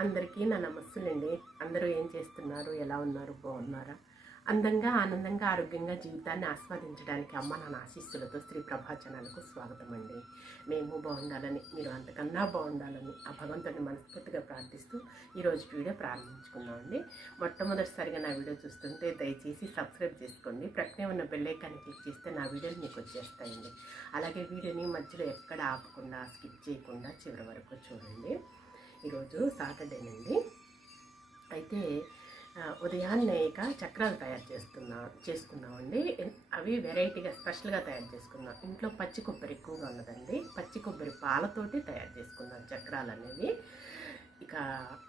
అందరికీ నా నమస్సులండి. అందరూ ఏం చేస్తున్నారు? ఎలా ఉన్నారు? బాగున్నారా? అందంగా, ఆనందంగా, ఆరోగ్యంగా జీవితాన్ని ఆస్వాదించడానికి అమ్మ నాన్న ఆశీస్సులతో శ్రీ ప్రభా ఛానల్‌కు స్వాగతం అండి. మేము బాగుండాలని, మీరు అంతకన్నా బాగుండాలని ఆ భగవంతుడిని మనస్ఫూర్తిగా ప్రార్థిస్తూ ఈరోజు వీడియో ప్రారంభించుకున్నామండి. మొట్టమొదటిసారిగా నా వీడియో చూస్తుంటే దయచేసి సబ్స్క్రైబ్ చేసుకోండి. ప్రక్కనే ఉన్న బెల్ ఐకాన్ని క్లిక్ చేస్తే నా వీడియోలు మీకు వచ్చేస్తాయండి. అలాగే వీడియోని మధ్యలో ఎక్కడ ఆపకుండా, స్కిప్ చేయకుండా చివరి వరకు చూడండి. ఈరోజు సాటర్డేనండి. అయితే ఉదయాన్నే ఇక చక్రాలు చేసుకున్నామండి. అవి వెరైటీగా స్పెషల్గా తయారు చేసుకున్నాం. ఇంట్లో పచ్చి కొబ్బరి ఎక్కువగా ఉన్నదండి. పచ్చి కొబ్బరి పాలతోటి తయారు చేసుకున్నాం చక్రాలు అనేవి. ఇక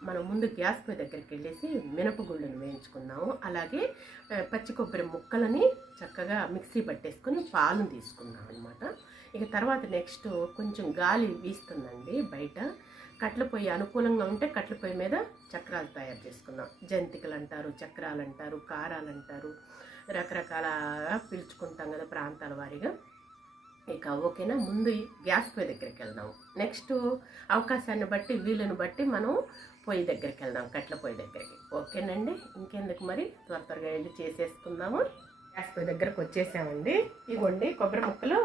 మనం ముందు గ్యాస్ పొయ్యి దగ్గరికి వెళ్ళేసి మినపగుళ్ళను వేయించుకున్నాము. అలాగే పచ్చి కొబ్బరి ముక్కలని చక్కగా మిక్సీ పట్టేసుకొని పాలను తీసుకున్నాం అనమాట. ఇక తర్వాత నెక్స్ట్ కొంచెం గాలి వీస్తుందండి బయట. కట్ల పొయ్యి అనుకూలంగా ఉంటే కట్ల పొయ్యి మీద చక్రాలు తయారు చేసుకున్నాం. జంతికలు అంటారు, చక్రాలు అంటారు, కారాలు అంటారు, రకరకాల పిలుచుకుంటాం కదా ప్రాంతాల వారీగా. ఇక ఓకేనా, ముందు గ్యాస్ పొయ్యి దగ్గరికి వెళ్దాం. నెక్స్ట్ అవకాశాన్ని బట్టి వీలుని బట్టి మనం పొయ్యి దగ్గరికి వెళ్దాం, కట్ల పొయ్యి దగ్గరికి. ఓకేనండి, ఇంకెందుకు మరి త్వరగా వెళ్ళి చేసేసుకుందాము. గ్యాస్ పొయ్యి దగ్గరకు వచ్చేసామండి. ఇగోండి కొబ్బరి ముక్కలు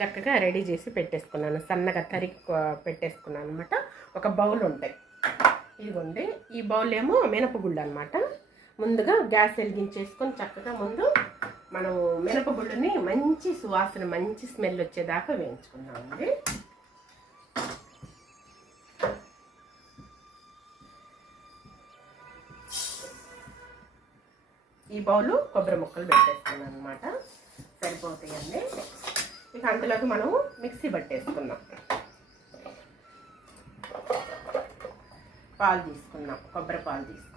చక్కగా రెడీ చేసి పెట్టేసుకున్నాను, సన్నగా తరిగి పెట్టేసుకున్నాను అనమాట. ఒక బౌల్ ఉంటాయి. ఇదిగోండి ఈ బౌల్ ఏమో మినపగుళ్ళు అనమాట. ముందుగా గ్యాస్ వెలిగించేసుకొని చక్కగా ముందు మనం మినపగుళ్ళని మంచి సువాసన, మంచి స్మెల్ వచ్చేదాకా వేయించుకున్నామండి. ఈ బౌలు కొబ్బరి ముక్కలు పెట్టేసుకున్నాం అనమాట. సరిపోతాయండి. ఇక అందులోకి మనం మిక్సీ పట్టేసుకున్నాం. పాలు తీసుకున్నాం, కొబ్బరి పాలు తీసుకున్నాం.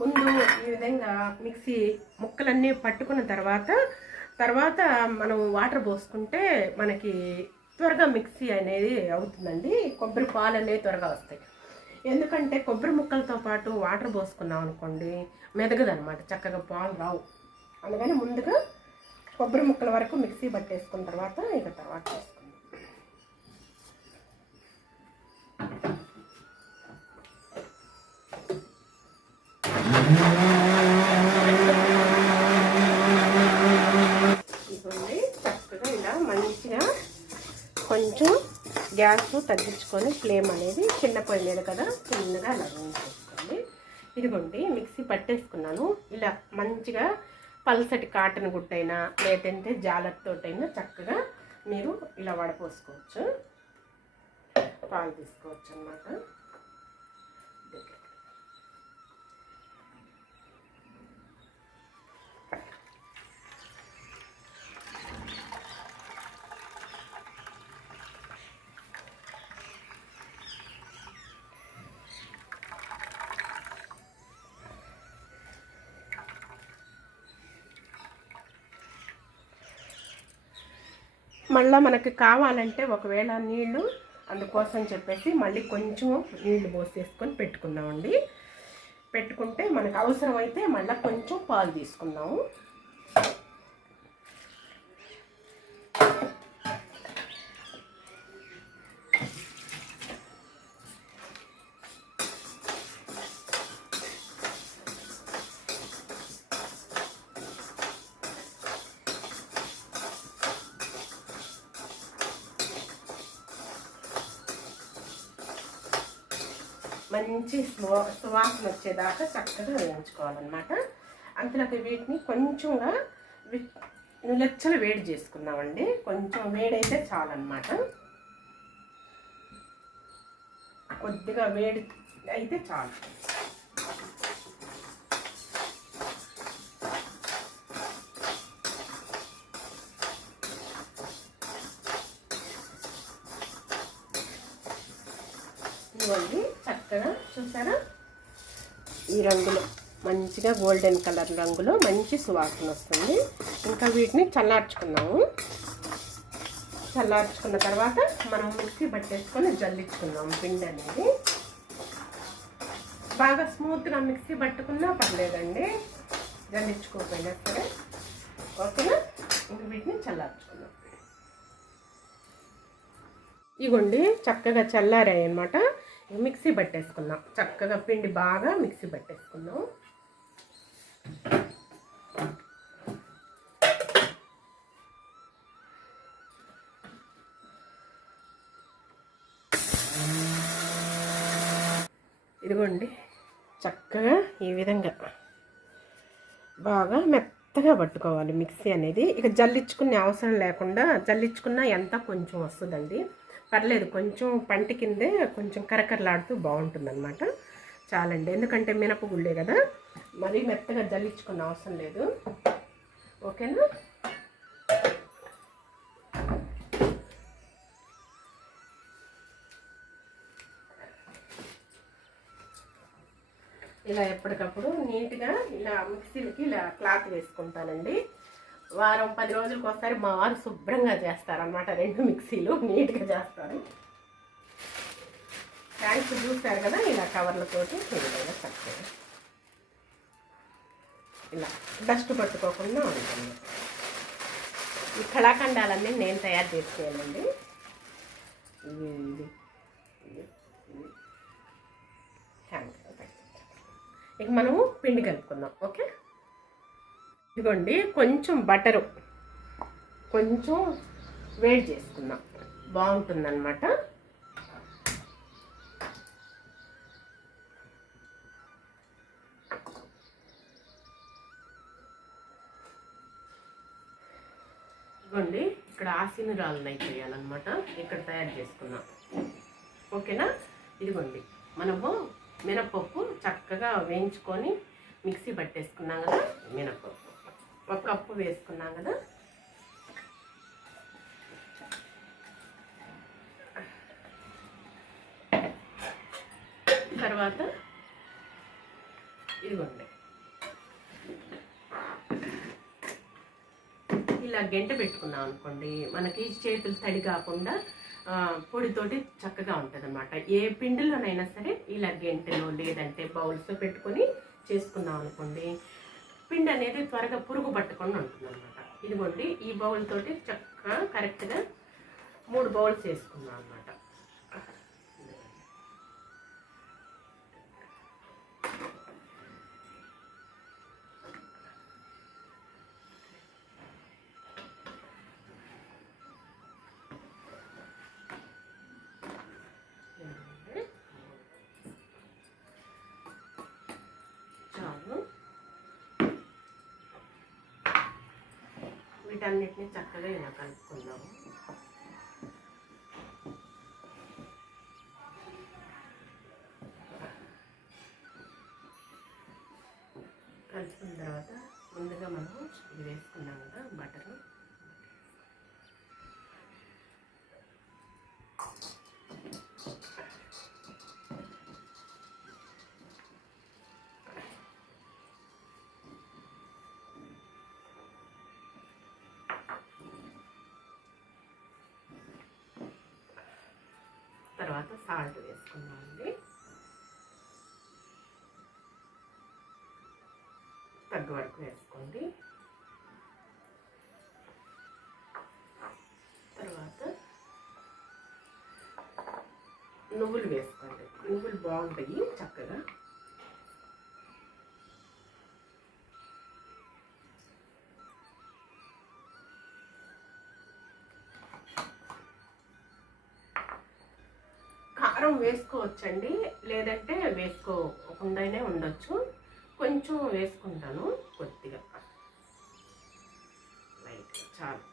ముందు ఈ విధంగా మిక్సీ ముక్కలన్నీ పట్టుకున్న తర్వాత మనం వాటర్ పోసుకుంటే మనకి త్వరగా మిక్సీ అనేది అవుతుందండి. కొబ్బరి పాలు అనేవి త్వరగా వస్తాయి. ఎందుకంటే కొబ్బరి ముక్కలతో పాటు వాటర్ పోసుకున్నాం అనుకోండి మెదగదనమాట, చక్కగా పాలు రావు. అందుకని ముందుగా కొబ్బరి ముక్కల వరకు మిక్సీ పట్టేసుకున్న తర్వాత ఇక తర్వాత వేసుకుందాం. ఇదిగోండి చక్కగా ఇలా మంచిగా కొంచెం గ్యాస్ తగ్గించుకొని ఫ్లేమ్ అనేది చిన్న పొయ్యి మీద కదా చిన్నగా అలా చేసుకోండి. ఇదిగోండి మిక్సీ పట్టేసుకున్నాను. ఇలా మంచిగా పల్సటి కాటన్ గుట్టైనా లేదంటే జాలర్తోటైనా చక్కగా మీరు ఇలా వడపోసుకోవచ్చు, పాలు తీసుకోవచ్చు అన్నమాట. మళ్ళీ మనకి కావాలంటే ఒకవేళ నీళ్ళు అందుకోసం చెప్పేసి మళ్ళీ కొంచెం నీళ్లు పోసేసుకొని పెట్టుకున్నామండి. పెట్టుకుంటే మనకు అవసరమైతే మళ్ళీ కొంచెం పాలు తీసుకున్నాము. మంచి సువాసన వచ్చేదాకా చక్కగా వేయించుకోవాలన్నమాట. అంతలోకి వీటిని కొంచెంగా నులెచ్చలు వేడి చేసుకుందామండి. కొంచెం వేడైతే చాలన్నమాట. కొద్దిగా వేడి అయితే చాలు. ఇవ్వండి, చక్కగా చూసారా, ఈ రంగులో మంచిగా గోల్డెన్ కలర్ రంగులో మంచి సువాసన వస్తుంది. ఇంకా వీటిని చల్లార్చుకున్నాము. చల్లార్చుకున్న తర్వాత మనం మిక్సీ పట్టేసుకొని జల్లించుకుందాం. పిండి అనేది బాగా స్మూత్గా మిక్సీ పట్టుకున్నా పర్లేదండి, జల్లించుకోకపోయినా సరే. ఓకేనా? ఇంక వీటిని చల్లార్చుకుందాం. ఇగోండి, చక్కగా చల్లారాయి అన్నమాట. మిక్సీ పట్టేసుకుందాం. చక్కగా పిండి బాగా మిక్సీ పట్టేసుకుందాం. ఇదిగోండి, చక్కగా ఈ విధంగా బాగా మెత్తగా పట్టుకోవాలి మిక్సీ అనేది. ఇక జల్లించుకునే అవసరం లేకుండా, జల్లించుకున్నా ఎంత కొంచెం వస్తుందండి, పర్లేదు. కొంచెం పంటి కిందే కొంచెం కరకరలాడుతూ బాగుంటుందన్నమాట. చాలండి, ఎందుకంటే మినపగుళ్ళే కదా, మరీ మెత్తగా జల్లించుకునే అవసరం లేదు. ఓకేనా? ఇలా ఎప్పటికప్పుడు నీట్గా ఇలా మిక్సీలకి ఇలా క్లాత్ వేసుకుంటానండి. వారం 10 రోజులకు ఒకసారి మా వారు శుభ్రంగా చేస్తారనమాట. 2 మిక్సీలు నీట్గా చేస్తారు. ట్యాంక్స్ చూస్తారు కదా, ఇలా కవర్లతోటి చక్కగా ఇలా డస్ట్ పట్టుకోకుండా ఉంటుంది. ఈ కళాఖండాలన్నీ నేను తయారు చేసుకోవాలండి. ఇక మనము పిండి కలుపుకుందాం. ఓకే? ఇదిగోండి, కొంచెం బటరు కొంచెం వేడి చేసుకుందాం, బాగుంటుందన్నమాట. ఇదిగోండి, ఇక్కడ ఆసినురాలను అయిపోయాలన్నమాట. ఇక్కడ తయారు చేసుకున్నాం. ఓకేనా? ఇదిగోండి, మనము మినపప్పు చక్కగా వేయించుకొని మిక్సీ పట్టేసుకున్నాం కదా. మినపప్పు 1 కప్పు వేసుకున్నాం కదా. తర్వాత ఇదిగోండి, ఇలా గంట పెట్టుకున్నాం అనుకోండి, మనకి చేతులు తడి కాకుండా పొడితోటి చక్కగా ఉంటుంది అన్నమాట. ఏ పిండిలోనైనా సరే ఇలా గంటలో లేదంటే బౌల్స్ పెట్టుకొని చేసుకున్నాం అనుకోండి, పిండి అనేది త్వరగా పురుగు పట్టకుండా ఉంటుంది అన్నమాట. ఇదిగోండి, ఈ బౌల్ తోటి చక్కగా కరెక్ట్గా 3 బౌల్స్ వేసుకున్నాం అన్నమాట. వీటన్నిటిని చక్కగా ఇలా కలుపుకుందాము. కలుపుకున్న తర్వాత ముందుగా మనం ఇది వేసుకున్నాం కదా, బటరు. తర్వాత సాల్ట్ వేసుకున్నామండి, తగ్గ వరకు వేసుకోండి. తర్వాత నువ్వులు వేసుకోండి, నువ్వులు బాగుంటాయి చక్కగా. కారం వేసుకోవచ్చండి, లేదంటే వేసుకోకుండానే ఉండొచ్చు. కొంచెం వేసుకుంటాను, కొద్దిగా లైట్ చాలు.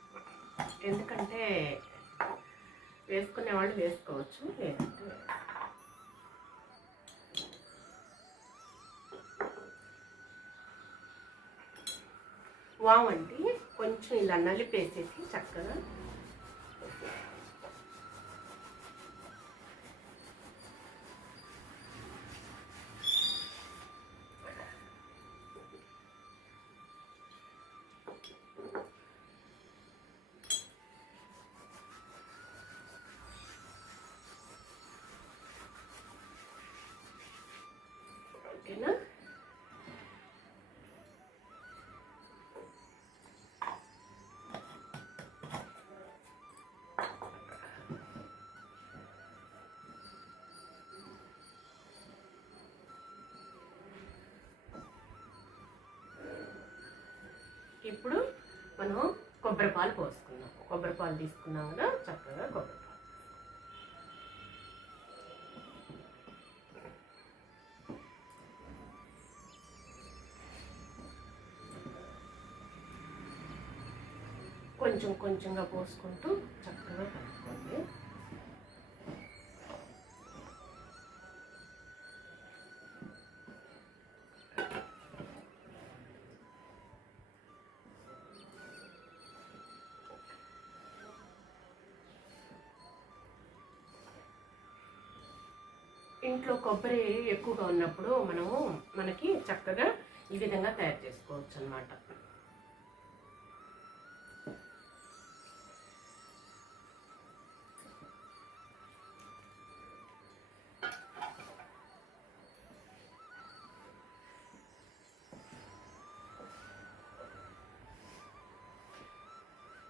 ఎందుకంటే వేసుకునే వాళ్ళు వేసుకోవచ్చు, లేదంటే వామండి కొంచెం ఇలా నలిపేసేసి చక్కగా ఓకేనా. ఇప్పుడు మనం కొబ్బరి పాలు పోసుకుందాం. కొబ్బరి పాలు తీసుకున్నాం కదా, చక్కగా కొబ్బరి పాలు కొంచెం కొంచెంగా పోసుకుంటూ చక్కగా కలుపుకోండి. ఇంట్లో కొబ్బరి ఎక్కువగా ఉన్నప్పుడు మనకి చక్కగా ఈ విధంగా తయారు చేసుకోవచ్చు అన్నమాట.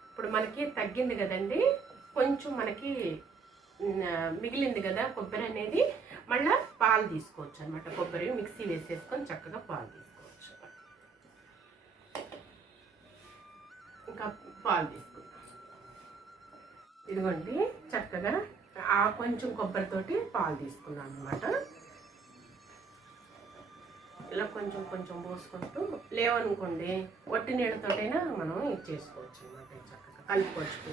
ఇప్పుడు మనకి తగ్గింది కదండి, కొంచెం మనకి మిగిలింది కదా కొబ్బరి అనేది, మళ్ళీ పాలు తీసుకోవచ్చు అనమాట. కొబ్బరి మిక్సీ వేసేసుకొని చక్కగా పాలు తీసుకోవచ్చు. ఇంకా పాలు తీసుకుందాం. ఇదిగోండి చక్కగా ఆ కొంచెం కొబ్బరితోటి పాలు తీసుకున్నాను అనమాట. ఇలా కొంచెం కొంచెం పోసుకుంటూ, లేవనుకోండి ఒట్టి నీళ్ళతోటైనా మనం ఇది చేసుకోవచ్చు అనమాట. చక్కగా కలుపుకోవచ్చు.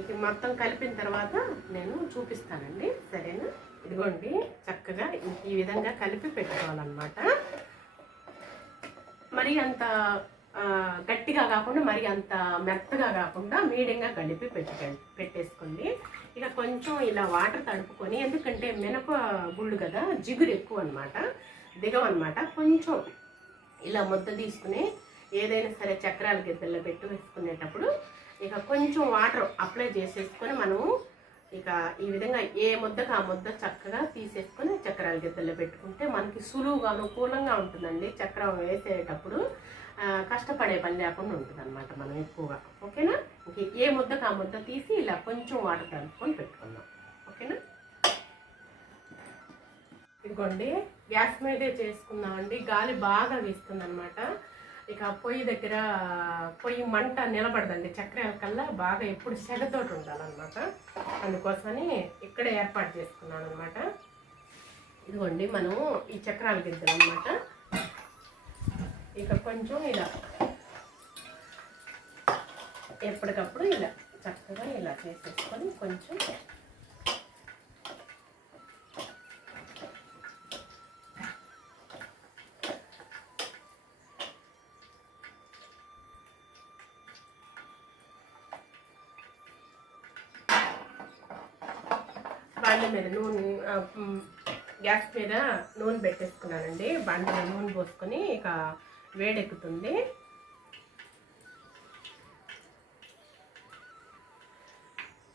ఇది మొత్తం కలిపిన తర్వాత నేను చూపిస్తానండి, సరేనా. ఇదిగోండి చక్కగా ఈ విధంగా కలిపి పెట్టుకోవాలన్నమాట. మరి అంత గట్టిగా కాకుండా మరి అంత మెత్తగా కాకుండా మీడియంగా కలిపి పెట్టేసుకోండి. ఇక కొంచెం ఇలా వాటర్ తడుపుకొని, ఎందుకంటే మినప గుళ్ళు కదా, జిగురు ఎక్కువ అనమాట, దిగవన్నమాట. కొంచెం ఇలా ముద్ద తీసుకుని ఏదైనా సరే చక్రాల గిద్దల్లో పెట్టి వేసుకునేటప్పుడు ఇక కొంచెం వాటర్ అప్లై చేసేసుకొని మనము ఇక ఈ విధంగా ఏ ముద్దకు ఆ ముద్ద చక్కగా తీసేసుకొని చక్రాల గిద్దల్లో పెట్టుకుంటే మనకి సులువుగా అనుకూలంగా ఉంటుందండి. చక్రం వేసేటప్పుడు కష్టపడే పని లేకుండా ఉంటుంది అనమాట మనం ఎక్కువగా. ఓకేనా. ఇంక ఏ ముద్దకు ఆ ముద్ద తీసి ఇలా కొంచెం వాటర్ కలుపుకొని పెట్టుకుందాం. ఓకేనా. ఇదిగోండి గ్యాస్ మీదే చేసుకుందామండి. గాలి బాగా వీస్తుంది అనమాట. ఇక పొయ్యి దగ్గర పొయ్యి మంట నిలబడదండి. చక్రాల కల్లా బాగా ఎప్పుడు సెగతోటి ఉండాలన్నమాట. అందుకోసమని ఇక్కడే ఏర్పాటు చేసుకున్నాను అనమాట. ఇదిగోండి మనం ఈ చక్రాల గిద్దలు అనమాట. ఇక కొంచెం ఇలా ఎప్పటికప్పుడు ఇలా చక్కగా ఇలా చేసేసుకొని కొంచెం బండ మీద నూనె, గ్యాస్ మీద నూనె పెట్టేసుకున్నానండి. బండలో నూనె పోసుకొని ఇక వేడెక్కుతుంది.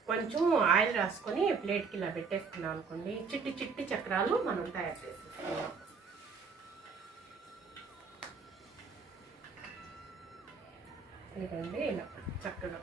కొంచెం ఆయిల్ రాసుకొని ప్లేట్కి ఇలా పెట్టేసుకున్నాం అనుకోండి, చిట్టి చిట్టి చక్రాలు మనం తయారు చేసేసుకున్నాం. ఇదండి ఇలా చక్కగా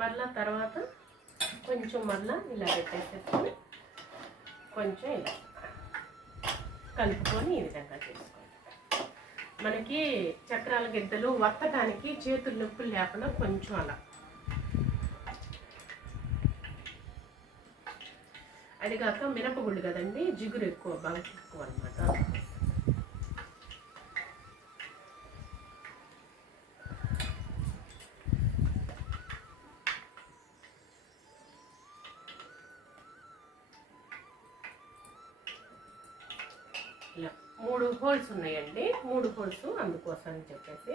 మళ్ళీ తర్వాత కొంచెం మళ్ళీ ఇలా పెట్టేసేసుకొని కొంచెం ఇలా కలుపుకొని ఈ విధంగా చేసుకోండి. మనకి చక్రాల గిద్దలు వత్తడానికి చేతులు నొప్పులు లేకుండా కొంచెం అలా. అది కాక మినపగుళ్ళు కదండి, జిగురు ఎక్కువ, బాగా ఎక్కువ అనమాట. ఇలా 3 హోల్స్ ఉన్నాయండి, 3 హోల్స్ అందుకోసం అని చెప్పేసి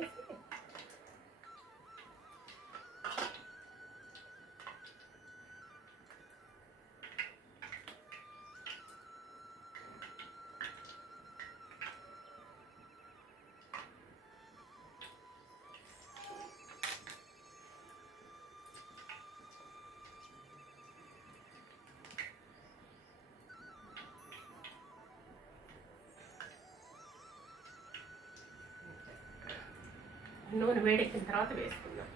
నూనె వేడెక్కిన తర్వాత వేసుకుందాం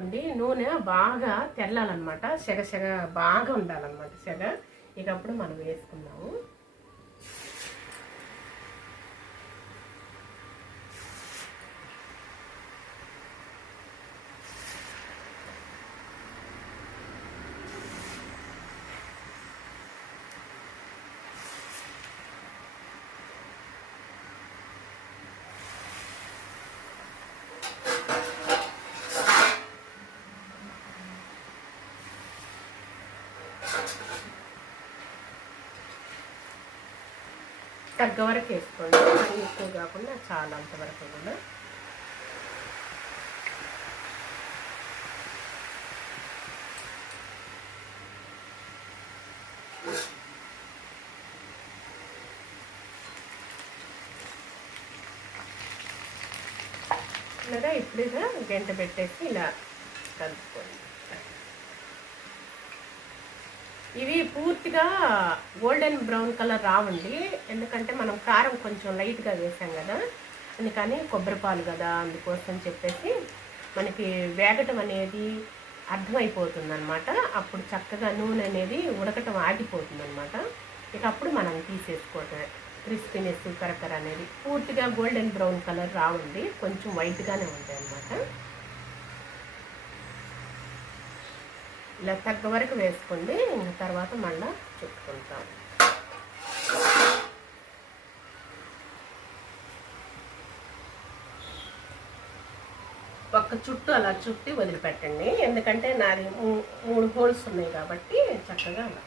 అండి. నూనె బాగా తెల్లాలన్నమాట, సెగ బాగా ఉండాలన్నమాట సెగ. ఇక అప్పుడు మనం వేసుకుందాము. తగ్గ వరకు వేసుకోండి, మరి ఎక్కువ కాకుండా చాలా అంతవరకు కూడా. ఇలాగా ఇప్పుడుగా గంట పెట్టేసి ఇలా కలుపుకోండి. ఇవి పూర్తిగా గోల్డెన్ బ్రౌన్ కలర్ రావండి, ఎందుకంటే మనం కారం కొంచెం లైట్గా వేసాం కదా, అందుకని కొబ్బరి పాలు కదా, అందుకోసం చెప్పేసి మనకి వేగటం అనేది అర్థమైపోతుంది అనమాట. అప్పుడు చక్కగా నూనె అనేది ఉడకటం ఆగిపోతుంది అనమాట. ఇక అప్పుడు మనం తీసేసుకోవటం. క్రిస్పీనెస్ కరకర అనేది పూర్తిగా గోల్డెన్ బ్రౌన్ కలర్ రావండి, కొంచెం వైట్గానే ఉంటాయి అన్నమాట. ఇలా తగ్గ వరకు వేసుకోండి, ఇంకా తర్వాత మళ్ళీ చుట్టుకుంటాం. ఒక్క చుట్టూ అలా చుట్టి వదిలిపెట్టండి, ఎందుకంటే నాది 3 హోల్స్ ఉన్నాయి కాబట్టి చక్కగా అలా.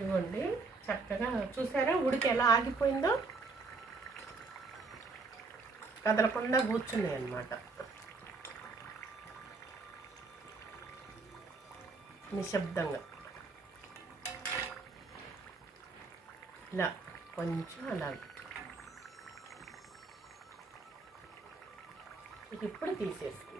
ఇవ్వండి, చక్కగా చూసారా ఉడికి ఎలా ఆగిపోయిందో, కదలకుండా కూర్చున్నాయి అన్నమాట. నిశ్శబ్దంగా ఇలా కొంచెం అలాగే. ఇప్పుడు తీసేసుకుంది.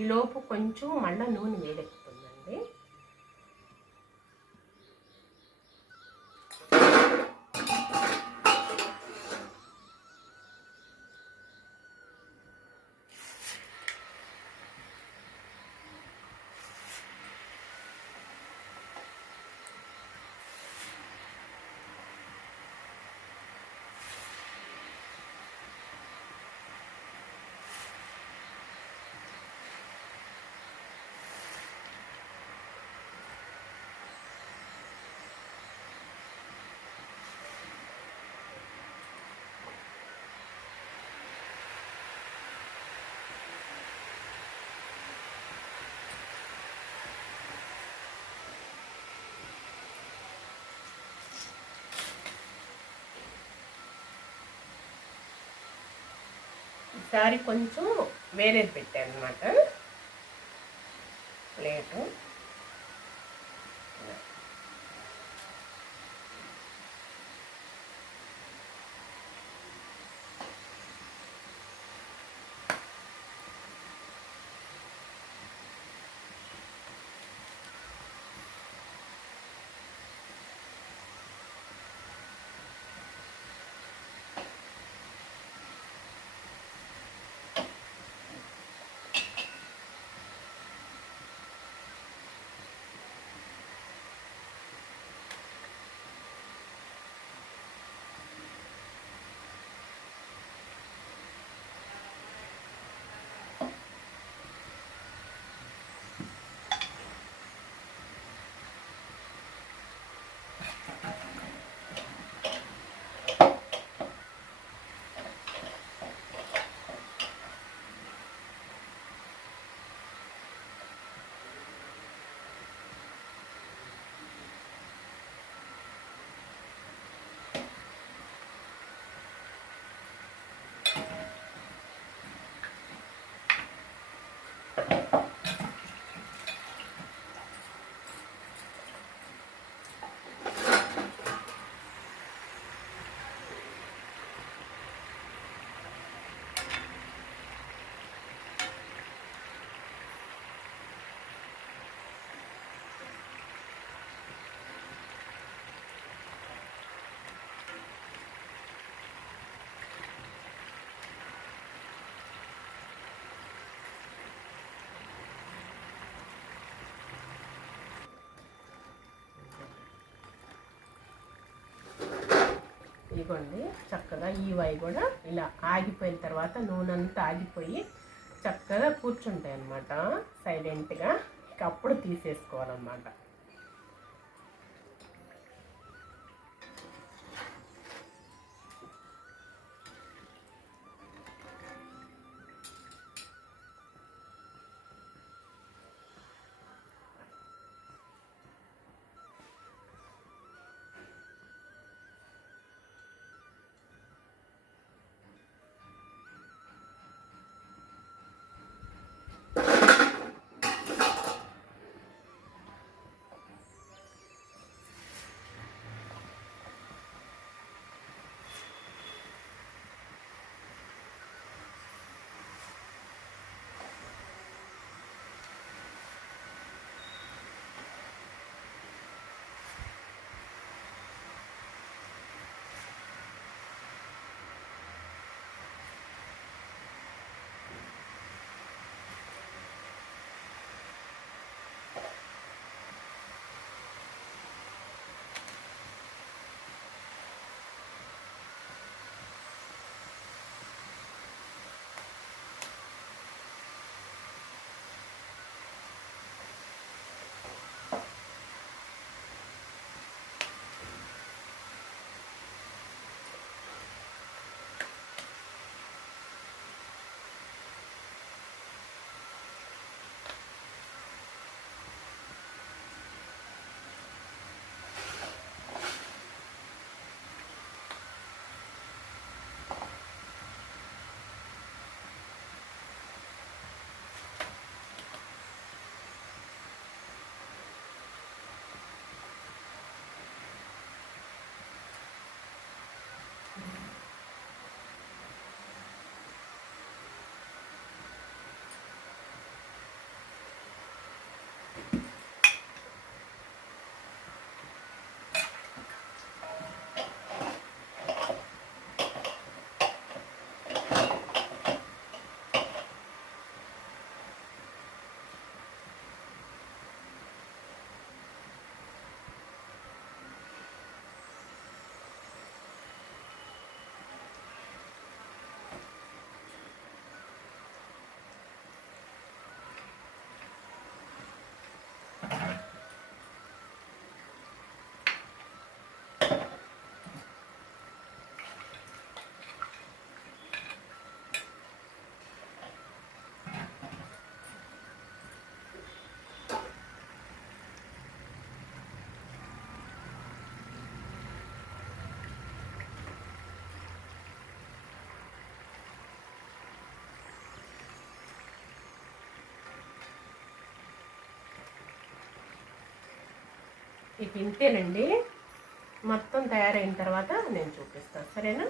ఈలోపు కొంచెం మళ్ళీ నూనె వేడెక్కుతుందండి. ఈసారి కొంచెం వేరేది పెట్టాను అనమాట ప్లేటు. ఇదిగోండి చక్కగా ఈ వై కూడా ఇలా ఆగిపోయిన తర్వాత నూనె అంతా ఆగిపోయి చక్కగా కూర్చుంటాయి అన్నమాట సైలెంట్గా. ఇక అప్పుడు తీసేసుకోవాలన్నమాట. ఇవి ఇంతేనండి. మొత్తం తయారైన తర్వాత నేను చూపిస్తాను, సరేనా?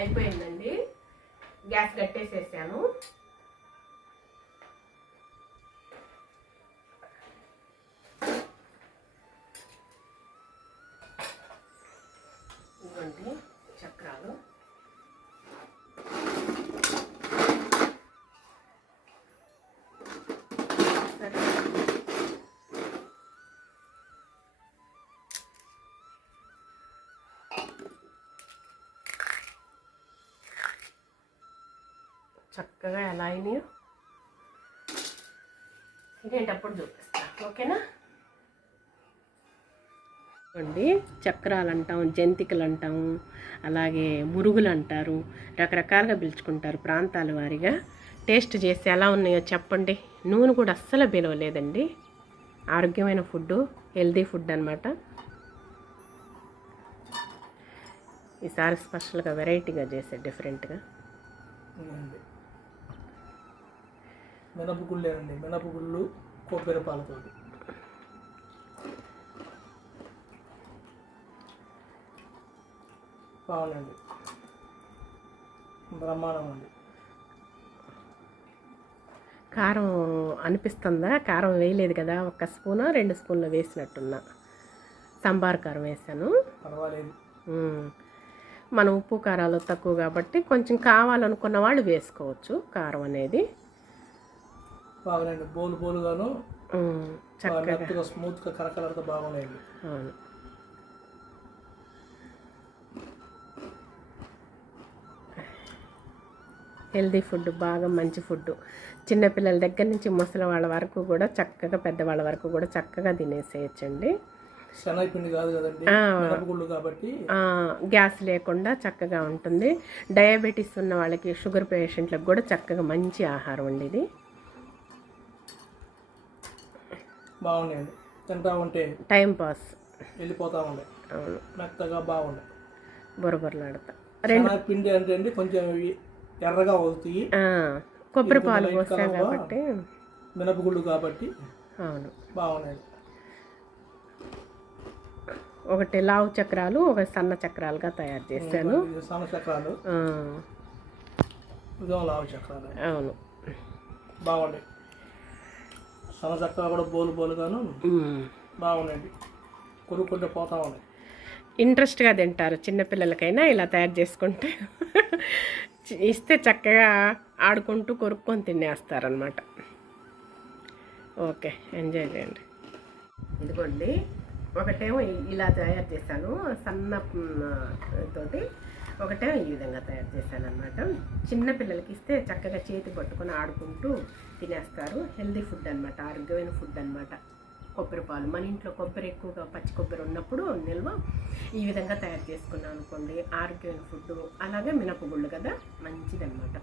అయిపోయిందండి. గ్యాస్ కట్టేసేసాను. ఇవ్వండి చక్రాలు. చక్కగా ఎలా అయినాయో తినేటప్పుడు చూపిస్తా, ఓకేనా? అండి, చక్రాలు అంటాం, జంతికలు అంటాం, అలాగే మురుగులు అంటారు, రకరకాలుగా పిలుచుకుంటారు ప్రాంతాల వారిగా. టేస్ట్ చేసి ఎలా ఉన్నాయో చెప్పండి. నూనె కూడా అస్సలు పిలవలేదండి. ఆరోగ్యమైన ఫుడ్, హెల్తీ ఫుడ్ అనమాట. ఈసారి స్పెషల్గా వెరైటీగా చేసే, డిఫరెంట్గా. మినపగుళ్ళేనండి, మినపగుళ్ళు కొబ్బరి పాలతో. బాగుందండి, బ్రహ్మాండం అండి. కారం అనిపిస్తుందా? కారం వేయలేదు కదా, 1 స్పూన్ 2 స్పూన్లు వేసినట్టున్నా. సాంబార్ కారం వేసాను. పర్వాలేదు. మన ఉప్పు కారాలు తక్కువ కాబట్టి కొంచెం కావాలనుకున్న వాళ్ళు వేసుకోవచ్చు కారం అనేది. బాగుందండి, బోలుగాను చక్కగా స్మూత్గా కరకలతో బాగున్నాయండి. అవును. హెల్తీ ఫుడ్, బాగా మంచి ఫుడ్. చిన్నపిల్లల దగ్గర నుంచి ముసలి వాళ్ళ వరకు కూడా చక్కగా, పెద్దవాళ్ళ వరకు కూడా చక్కగా తినేసేయచ్చండి. శనగపిండి కాదు కదండి, మినపగుళ్ళు కాబట్టి గ్యాస్ లేకుండా చక్కగా ఉంటుంది. డయాబెటీస్ ఉన్న వాళ్ళకి, షుగర్ పేషెంట్లకు కూడా చక్కగా మంచి ఆహారం అండి ఇది. బాగున్నాయండి, తింటా ఉంటే టైం పాస్ వెళ్ళిపోతా ఉండే. అవును, మెత్తగా బాగుండే, బొరబొరలాడతా. పిండి అంటే అండి కొంచెం ఎర్రగా అవుతాయి, కొబ్బరి పాలు పోస్తా కాబట్టి, మినపగుళ్ళు కాబట్టి. అవును, బాగున్నాయి. ఒకటి లావు చక్రాలు, ఒక సన్న చక్రాలుగా తయారు చేశాను. సన్న చక్రాలు, లావు చక్రాలు. అవును, బాగుంది. సన్న చక్రాలు కూడా బోలుగాను బాగున్నాయండి, కొనుక్కుంటే పోతా ఉన్నాయి. ఇంట్రెస్ట్గా తింటారు. చిన్నపిల్లలకైనా ఇలా తయారు చేసుకుంటే ఇస్తే చక్కగా ఆడుకుంటూ కొరుక్కొని తినేస్తారనమాట. ఓకే, ఎంజాయ్ చేయండి. ఇదిగోండి, ఒకటేమో ఇలా తయారు చేశాను సన్న తోటి, ఒకటేమో ఈ విధంగా తయారు చేశాను అనమాట. చిన్నపిల్లలకి ఇస్తే చక్కగా చేతి పట్టుకొని ఆడుకుంటూ తినేస్తారు. హెల్తీ ఫుడ్ అనమాట, ఆరోగ్యమైన ఫుడ్ అనమాట. కొబ్బరి పాలు, మన ఇంట్లో కొబ్బరి ఎక్కువగా పచ్చి కొబ్బరి ఉన్నప్పుడు నిల్వ ఈ విధంగా తయారు చేసుకున్నాం అనుకోండి, ఆరోగ్యమైన ఫుడ్. అలాగే మినపగుళ్ళు కదా, మంచిదన్నమాట.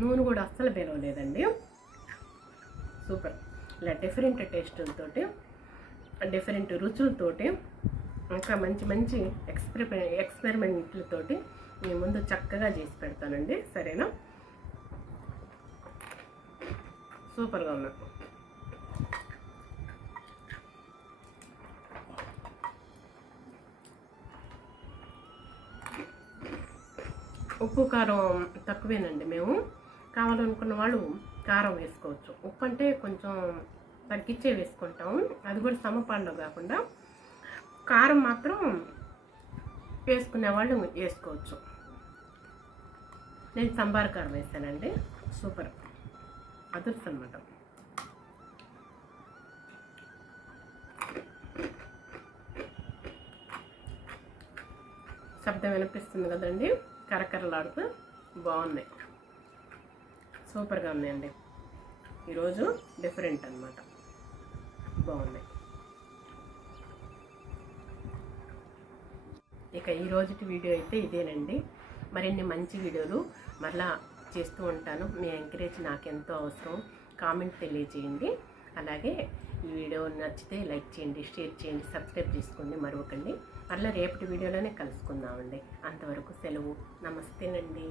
నూనె కూడా అస్సలు బెలవలేదండి, సూపర్. ఇలా డిఫరెంట్ టేస్టులతోటి, డిఫరెంట్ రుచులతోటి, ఇంకా మంచి మంచి ఎక్స్పెరిమెంట్లతోటి మీ ముందు చక్కగా చేసి పెడతానండి, సరేనా? సూపర్గా ఉన్నాయి. ఉప్పు కారం తక్కువేనండి మేము. కావాలనుకున్న వాళ్ళు కారం వేసుకోవచ్చు. ఉప్పు అంటే కొంచెం తగ్గించే వేసుకుంటాము, అది కూడా సమపాల్లో కాకుండా. కారం మాత్రం వేసుకునే వాళ్ళు వేసుకోవచ్చు. నేను సాంబార్ కారం వేసానండి, సూపర్, అదుర్స్ అనమాట. శబ్దం వినిపిస్తుంది కదండి, కరకరలాడుతూ బాగున్నాయి, సూపర్గా ఉన్నాయండి. ఈరోజు డిఫరెంట్ అనమాట, బాగున్నాయి. ఇక ఈరోజుటి వీడియో అయితే ఇదేనండి. మరిన్ని మంచి వీడియోలు మరలా చేస్తూ ఉంటాను. మీ ఎంకరేజ్ నాకు ఎంతో అవసరం. కామెంట్ తెలియజేయండి. అలాగే ఈ వీడియో నచ్చితే లైక్ చేయండి, షేర్ చేయండి, సబ్స్క్రైబ్ చేసుకోండి మరొకండి. మళ్ళీ రేపటి వీడియోలోనే కలుసుకుందామండి. అంతవరకు సెలవు. నమస్తేనండి.